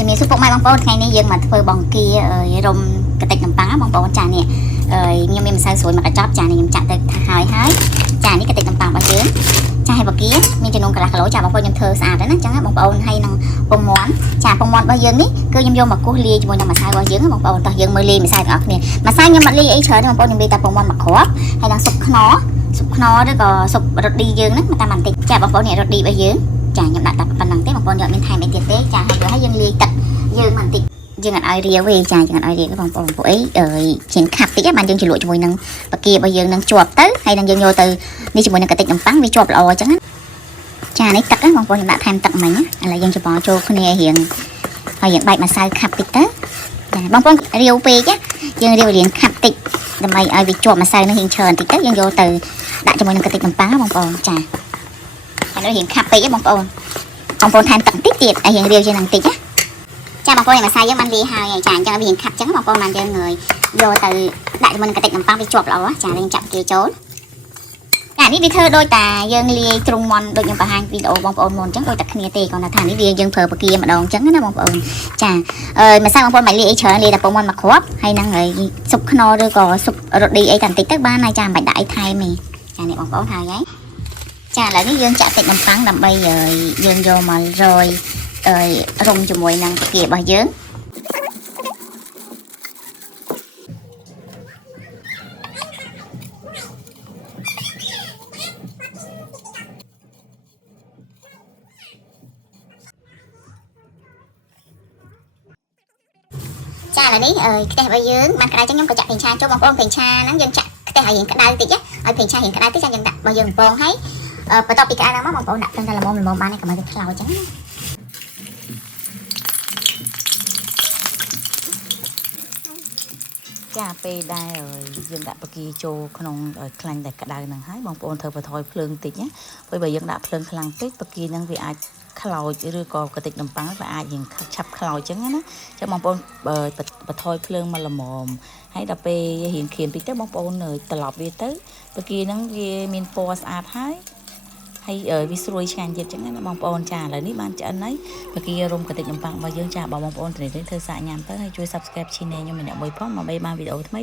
จะมีซุปปกไม้บางปอนไงนี่ยังมาเฟอร์บองกีรมกระติกน้ำปังบางปอนจานเนี่ยยังมีมันใส่สวยมากระจอบจานนี่ยังจัดแต่หายจานนี้กระติกน้ำปังบางเยอะจานให้บางกี้มีจำนวนกระลาขลุ่ยจานบางปอนยังเธอสะอาดแล้วนะจังฮะบางปอนให้นางปงม้อนจานปงม้อนบางเยอะนี่ก็ยังโยมบางกุ้งเลียจำนวนนางมาใส่บางเยอะบางปอนต่อยังมือเลียมาใส่ออกเนี่ยมาใส่ยังมาเลียไอ้เชิญบางปอนยังมีแต่ปงม้อนมาขอบให้นางสุกขนอด้วยก็สุกรสดีเยอะนะมาตามมันติจานบางปอนเนี่ยรสดีบางเยอะจานยังดัดแต่ปันนังเต้บางปอนยังมีไทยไม่เตี้ยเต้จานให้ยังเลียตัดយើងមិនតិចយើងអត់ឲ្យរាវទេចាយើងអត់ឲ្យរាវបងប្អូនពួកអីជិះខាប់តិចបានយើងជ្រលក់ជាមួយនឹងបការបស់យើងនឹងជាប់ទៅហើយនឹងយើងយកទៅនេះជាមួយនឹងកតិចនំប៉័ងវាជាប់ល្អអញ្ចឹងចានេះទឹកបងប្អូនខ្ញុំដាក់ថែមទឹកមិញឥឡូវយើងច្របល់ចូលគ្នារៀងហើយយើងបែកម្សៅខាប់តិចទៅចាបងប្អូនរាវពេកយើងរាវរៀងខាប់តិចដើម្បីឲ្យវាជាប់ម្សៅនឹងរៀងច្រើនតិចទៅយើងយកទៅដាក់ជាមួយនឹងកតិចនំប៉័ងបងប្អូនចាហើយរៀងខាប់ពេកបងប្អូនថែមទឹកតិចទៀតឲ្យរៀងរាវជាងនឹងតិចចាបងប្អូនមកសាយើងបានលាយហើយចាអញ្ចឹងវាខាត់អញ្ចឹងបងប្អូនបានយើងងើយយកទៅដាក់ជាមួយនឹងកតិចនំប៉័ងវាជាប់ល្អចាយើងចាប់គេចូលចានេះវាធ្វើដូចតាយើងលាយទ្រុងមន់ដូចខ្ញុំបង្ហាញវីដេអូបងប្អូនមុនអញ្ចឹងដូចតែគ្នាទេគ្រាន់តែថានេះវាយើងប្រើបកាម្ដងអញ្ចឹងណាបងប្អូនចាមកសាបងប្អូនមកលាយអីច្រើនលាយតែពងមន់មកគ្រាប់ហើយនឹងស៊ុបខ្នុរឬក៏ស៊ុបរ៉ូឌីអីតែបន្តិចទៅបានហើយចាមិនបាច់ដាក់អីថែមទេចានេះបងប្អូនហើយចាឥឡូវនេះយើងចាក់តិចនំប៉័ងដើម្បីយើងយកមករយរុំជាមួយនឹងបការបស់យើងចាឥឡូវនេះខ្ទះរបស់យើងបានក្តៅចឹងខ្ញុំក៏ចាក់ប្រេងឆាចូលបងប្អូនប្រេងឆាហ្នឹងយើងចាក់ខ្ទះឲ្យរៀងក្តៅតិចឲ្យប្រេងឆារៀងក្តៅតិចចាយើងដាក់របស់យើងកំពងហើយបន្ទាប់ពីក្តៅហ្នឹងមកបងប្អូនដាក់ព្រឹងតែល្មមបានហើយកុំឲ្យវាខ្លោចចឹងចាពេលដែលយើងដាក់បកាចូលក្នុងខ្លាញ់ដែលក្តៅហ្នឹងហើយបងប្អូនត្រូវបន្ថយភ្លើងតិចណាព្រោះបើយើងដាក់ភ្លើងខ្លាំងពេកបកាហ្នឹងវាអាចខ្លោចឬក៏កតិចនំប៉័ងវាអាចយើងឆាប់ខ្លោចចឹងណាចឹងបងប្អូនបន្ថយភ្លើងមកល្មមហើយដល់ពេលរៀងក្រៀមតិចទៅបងប្អូនត្រឡប់វាទៅបកាហ្នឹងវាមានពណ៌ស្អាតហើយវាស្រួយឆ្ងាញ់ទៀតចឹងណាបងប្អូនចាឥឡូវនេះបានឆ្អិនហើយបការុំកតិចនំប៉័ងរបស់យើងចាបងប្អូនត្រីធ្វើសាកញ៉ាំទៅហើយជួយ Subscribe Channel ខ្ញុំម្នាក់មួយផងដើម្បីបានវីដេអូថ្មី